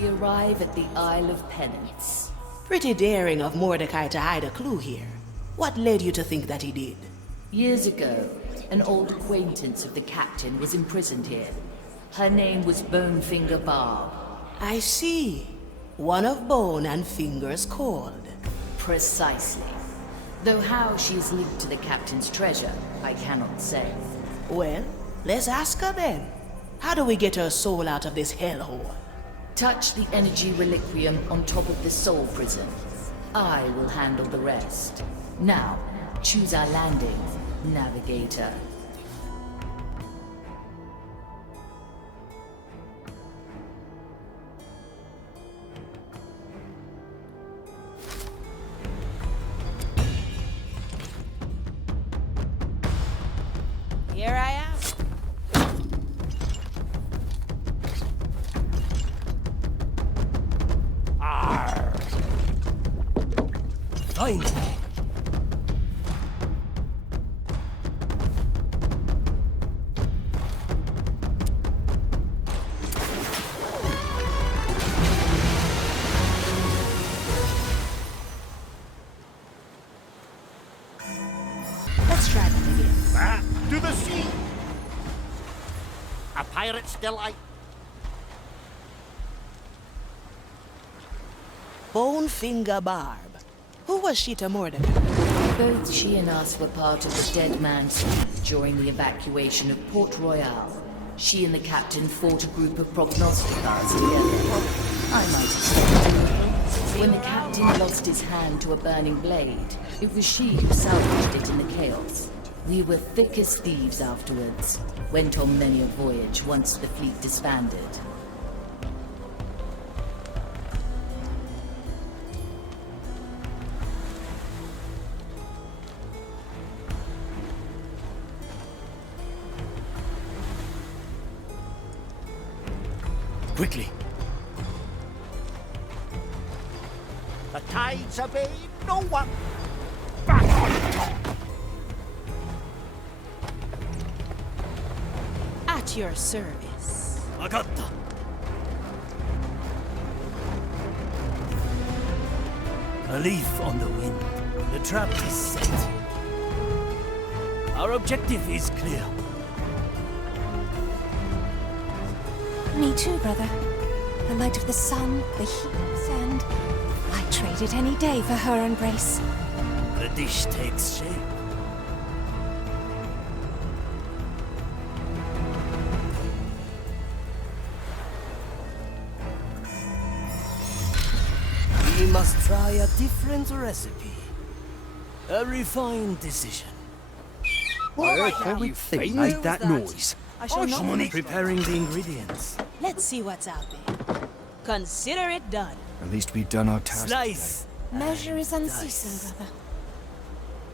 We arrive at the Isle of Penance. Pretty daring of Mordecai to hide a clue here. What led you to think that he did? Years ago, an old acquaintance of the captain was imprisoned here. Her name was Bonefinger Barb. I see. One of bone and fingers cold. Precisely. Though how she is linked to the captain's treasure, I cannot say. Well, let's ask her then. How do we get her soul out of this hellhole? Touch the energy reliquium on top of the soul prison. I will handle the rest. Now, choose our landing, navigator. Here I am. Fine. Let's try that again. Back to the sea! A pirate's delight. Bonefinger Barb. Who was she to Mordecai? Both she and us were part of the Dead Man's Fleet during the evacuation of Port Royal. She and the captain fought a group of prognosticators together. I might explain a little. When the captain lost his hand to a burning blade, it was she who salvaged it in the chaos. We were thick as thieves afterwards. Went on many a voyage once the fleet disbanded. Quickly. The tides obey no one. Back on top! At your service. Agatta. A leaf on the wind. The trap is set. Our objective is clear. Me too, brother. The light of the sun, the heat, and I'd trade it any day for her embrace. The dish takes shape. We must try a different recipe. A refined decision. Where can we think made that noise? Someone preparing the ingredients. Let's see what's out there. Consider it done. At least we've done our task. Slice! Measure is unceasing, brother.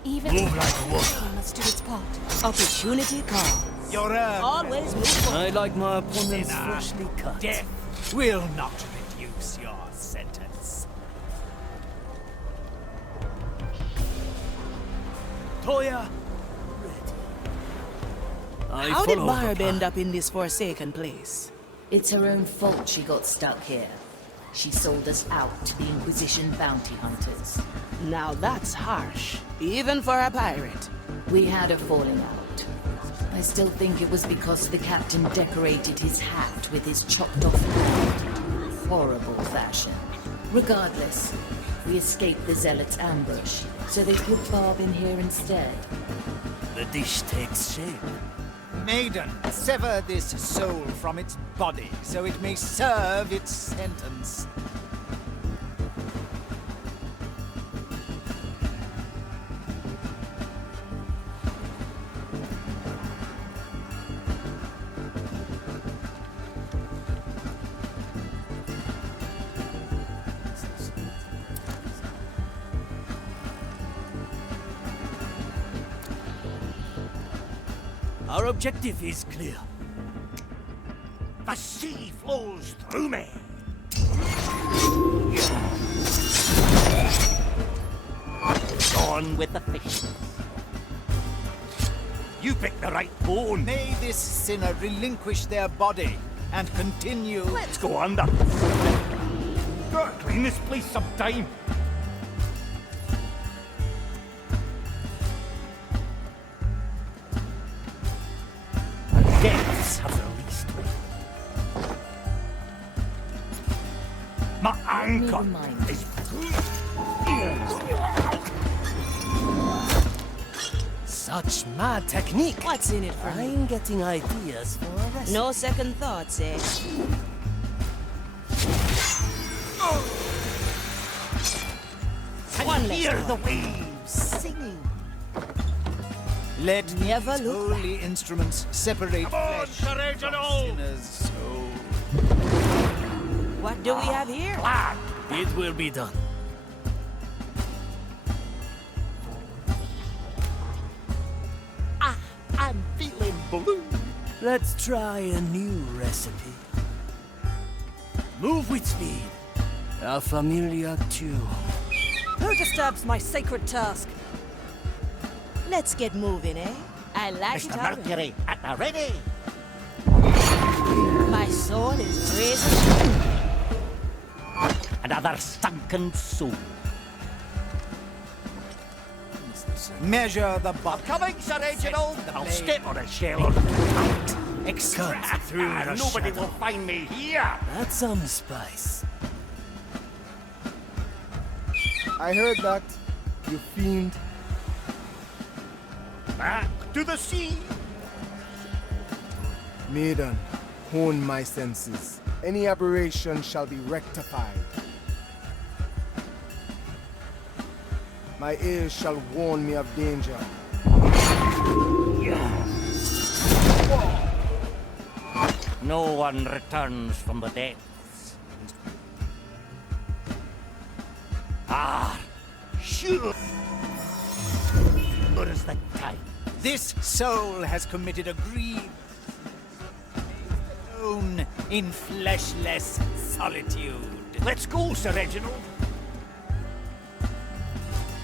Even Move like water. must do its part. Opportunity calls. You're Always move forward. I like my opponents Sinner. freshly cut. Death will not reduce your sentence. Toya, ready. How did Barb end up in this forsaken place? It's her own fault she got stuck here. She sold us out to the Inquisition bounty hunters. Now that's harsh, even for a pirate. We had a falling out. I still think it was because the captain decorated his hat with his chopped off hand. Horrible fashion. Regardless, we escaped the Zealot's ambush, so they put Barb in here instead. The dish takes shape. Maiden, sever this soul from its body so it may serve its sentence. Our objective is clear. The sea flows through me. Gone with the fish. You picked the right bone. May this sinner relinquish their body and continue. Let's go under. Gotta clean this place sometime. The depths have released me. My anchor reminder. is... Such mad technique. What's in it for me? I'm getting ideas for a recipe. No second thoughts, eh? I hear the waves singing. Let Never these look holy instruments separate flesh from sinners' soul. What do we have here? Blood. It will be done. I'm feeling blue. Let's try a new recipe. Move with speed. A familiar tune. Who disturbs my sacred task? Let's get moving, eh? I like it Mr. already. Mercury, at the ready. My soul is razor Another sunken soul. Measure the butt. Coming, Sir Reginald. I'll step on a shell or extract Cut through the nobody shadow. will find me here. That's some spice. I heard that, you fiend. Back to the sea. Maiden, hone my senses. Any aberration shall be rectified. My ears shall warn me of danger. No one returns from the depths. Sure as the time. This soul has committed a grief. Alone in fleshless solitude. Let's go, Sir Reginald.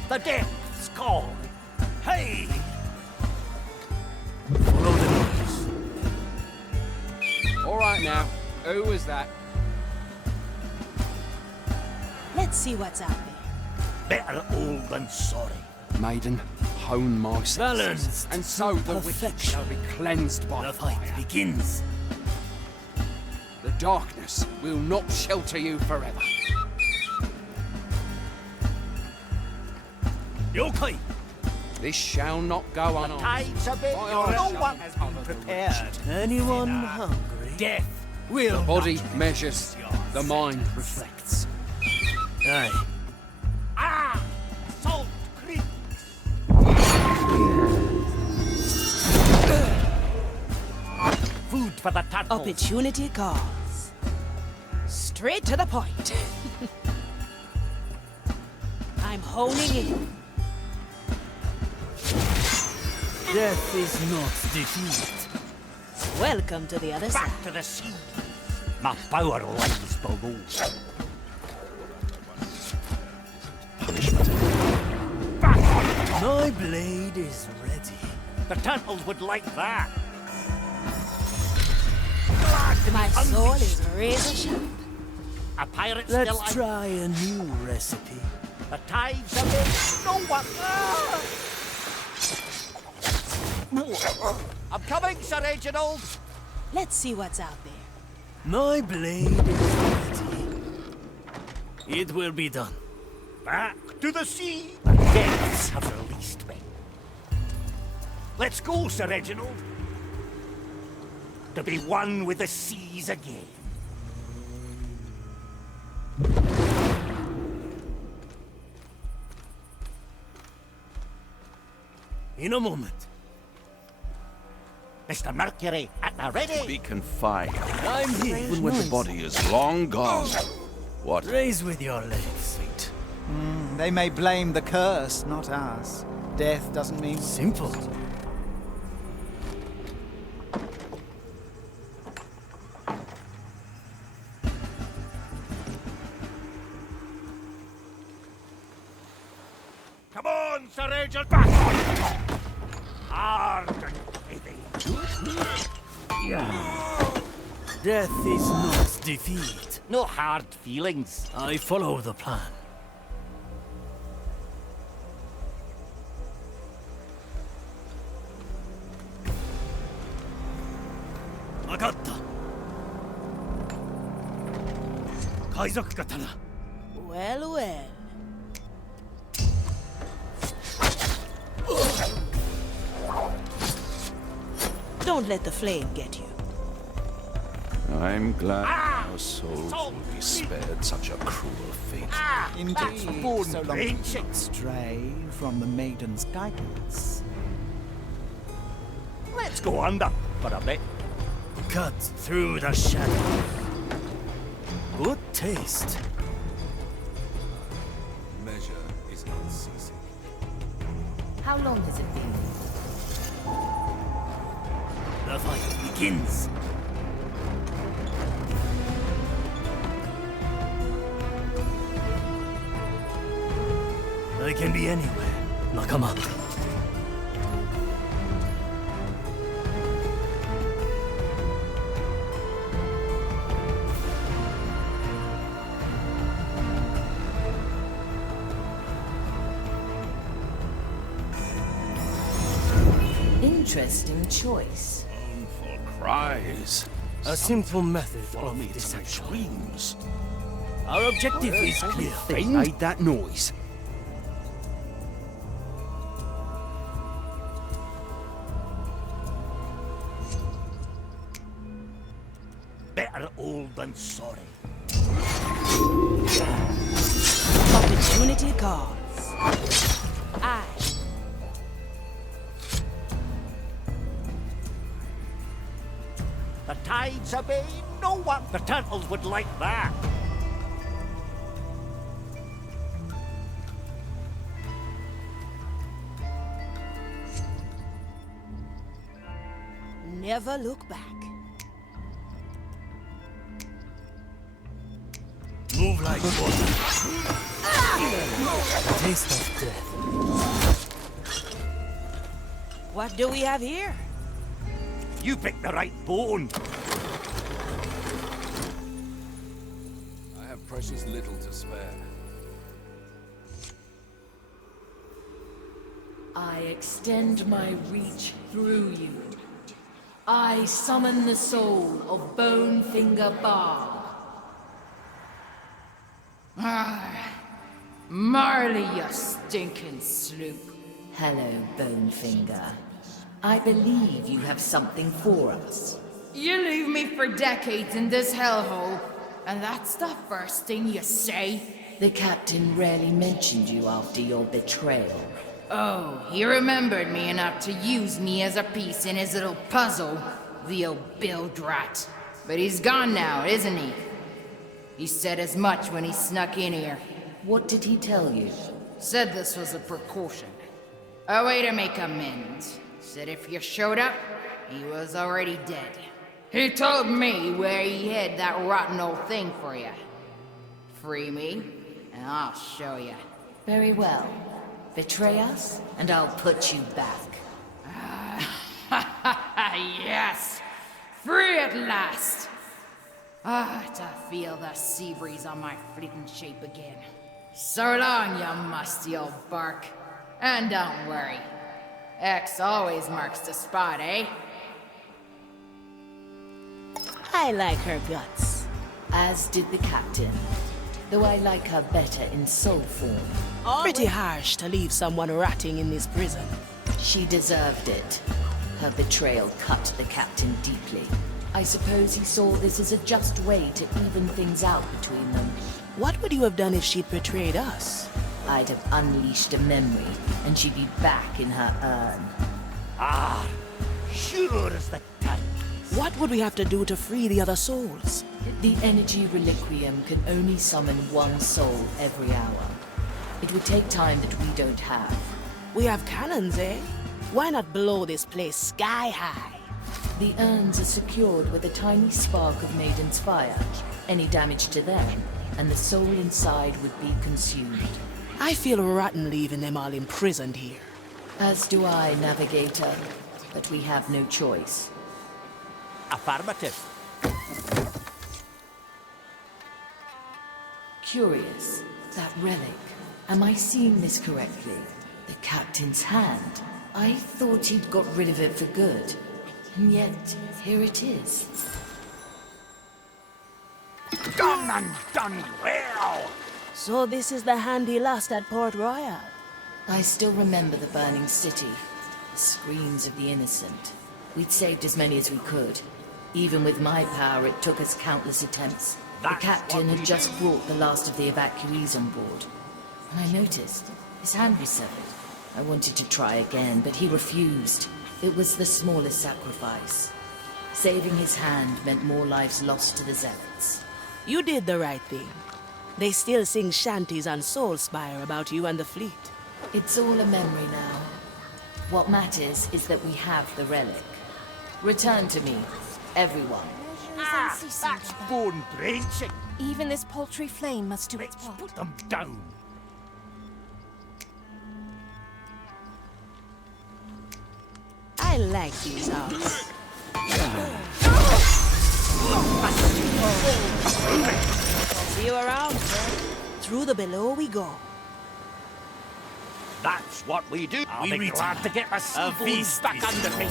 The depths call. Hey! Follow the noise. All right now, who was that? Let's see what's out there. Better old than sorry. Maiden, hone my senses. Balanced And so the wicked perfection. shall be cleansed by The fire. fight begins. The darkness will not shelter you forever. Yokai! This shall not go unhonored. Tides have been. My No eyes one shall has been cover the prepared. Anyone hungry? Death will Body not measures, the mind reflects. Aye. Salt Creek. Food for the tadpoles. Opportunity calls. Straight to the point. I'm honing in. Death is not defeat. Welcome to the other side. Back to the sea. My power lies below. Back on top. My blade is ready. The tadpoles would like that. My soul is razor sharp. A pirate Let's still out. try a new recipe. The tides have been. No one. I'm coming, Sir Reginald. Let's see what's out there. My blade is ready. It will be done. Back to the sea. The depths have released me. Let's go, Sir Reginald. To be one with the seas again. In a moment. Mr. Mercury, at the ready. Be confined, I'm here. even when the body is long gone. What? Raise with your legs. They may blame the curse, not us. Death doesn't mean... Simple. Come on, Sir Reginald, back on top. Hard and heavy. Death is not defeat. No hard feelings. I follow the plan. Vakatta. Kaizoku katana. Well, well. Don't let the flame get you. I'm glad our souls will be spared such a cruel fate. Indeed, so long as we don't stray from the maiden's guidance. Let's go under for a bit. Cut through the shadow. Good taste. Measure is unceasing. How long has it been? The fight begins. I can be anywhere, Nakama. Interesting choice. Mournful cries. A simple method Follow me of to my deception. dreams. Our objective is clear. Hide that noise. Better old than sorry. Opportunity calls. Aye. The tides obey no one. The turtles would like that. Never look back. Move like water. A taste of death. What do we have here? You picked the right bone. I have precious little to spare. I extend my reach through you. I summon the soul of Bonefinger Bard. Marley, you stinking sloop. Hello, Bonefinger. I believe you have something for us. You leave me for decades in this hellhole, and that's the first thing you say? The captain rarely mentioned you after your betrayal. Oh, he remembered me enough to use me as a piece in his little puzzle, the old bilge rat. But he's gone now, isn't he? He said as much when he snuck in here. What did he tell you? Said this was a precaution. A way to make amends. Said if you showed up, he was already dead. He told me where he hid that rotten old thing for you. Free me, and I'll show you. Very well. Betray us, and I'll put you back. Yes! Free at last! To feel the sea breeze on my fleeting shape again. So long, you musty old bark. And don't worry. X always marks the spot, eh? I like her guts. As did the captain. Though I like her better in soul form. Pretty harsh to leave someone rotting in this prison. She deserved it. Her betrayal cut the captain deeply. I suppose he saw this as a just way to even things out between them. What would you have done if she'd betrayed us? I'd have unleashed a memory, and she'd be back in her urn. Sure as the turtles. What would we have to do to free the other souls? The energy reliquium can only summon one soul every hour. It would take time that we don't have. We have cannons, eh? Why not blow this place sky high? The urns are secured with a tiny spark of Maiden's fire. Any damage to them, and the soul inside would be consumed. I feel rotten leaving them all imprisoned here. As do I, Navigator. But we have no choice. Affirmative. Curious. That relic. Am I seeing this correctly? The captain's hand. I thought he'd got rid of it for good. And yet, here it is. Done and done well! So this is the hand he lost at Port Royal. I still remember the burning city. The screams of the innocent. We'd saved as many as we could. Even with my power, it took us countless attempts. The captain had just brought the last of the evacuees on board. And I noticed his hand was severed. I wanted to try again, but he refused. It was the smallest sacrifice. Saving his hand meant more lives lost to the Zealots. You did the right thing. They still sing shanties on Soulspire about you and the fleet. It's all a memory now. What matters is that we have the relic. Return to me, everyone. That's Bone drenching! Even this paltry flame must do its Let's part. put them down! I like these arts. See you around, sir. Through the below we go. That's what we do. I'll We be glad return. to get my A sea feast back is under me.